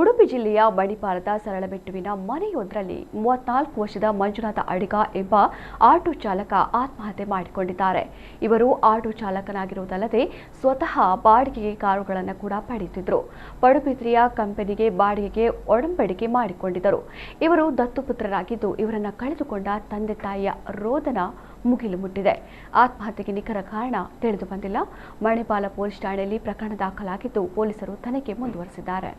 ಉಡುಪಿ ಜಿಲ್ಲೆಯ ಬಣಿಪಾಲದ ಸರಳಬೆಟ್ಟುವಿನ ಮನೆಯೊಂದರಲ್ಲಿ 34 ವರ್ಷದ ಮಂಜುನಾಥ ಅಡಿಗ ಎಂಬ ಆಟೋ ಚಾಲಕ ಆತ್ಮಹತ್ಯೆ ಮಾಡಿಕೊಂಡಿದ್ದಾರೆ. ಇವರು ಆಟೋ ಚಾಲಕನಾಗಿರುವುದಲ್ಲದೆ ಸ್ವತಃ ಬಾಡಿಗೆಗೆ ಕಾರುಗಳನ್ನು ಕೂಡ ಪಡೆಯುತ್ತಿದ್ದರು. ಪಡುಬಿದ್ರಿಯ ಕಂಪನಿಗೆ ಬಾಡಿಗೆಗೆ ಒಡಂಬಡಿಕೆ ಮಾಡಿಕೊಂಡಿದ್ದರು. ಇವರು ದತ್ತುಪುತ್ರರಾಗಿದ್ದು ಇವರನ್ನು ಕಳೆದುಕೊಂಡ ತಂದೆ ತಾಯಿಯ ರೋದನ ಮುಗಿಲು ಮುಟ್ಟಿದೆ. ಆತ್ಮಹತ್ಯೆಗೆ ನಿಖರ ಕಾರಣ ತಿಳಿದು ಬಂದಿಲ್ಲ. ಮಣಿಪಾಲ ಪೊಲೀಸ್ ಠಾಣೆಯಲ್ಲಿ ಪ್ರಕರಣ ದಾಖಲಾಗಿದ್ದು ಪೊಲೀಸರು ತನಿಖೆ ಮುಂದುವರೆಸಿದ್ದಾರೆ.